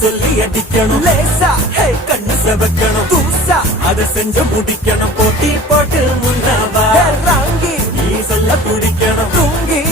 சொல்லி அடிக்கணும் லேசா கண்ணு செவக்கணும் தூசா அதை செஞ்சு முடிக்கணும் போட்டி போட்டு முன்னவா ராங்கி நீ சொல்ல துடிக்கணும் தூங்கி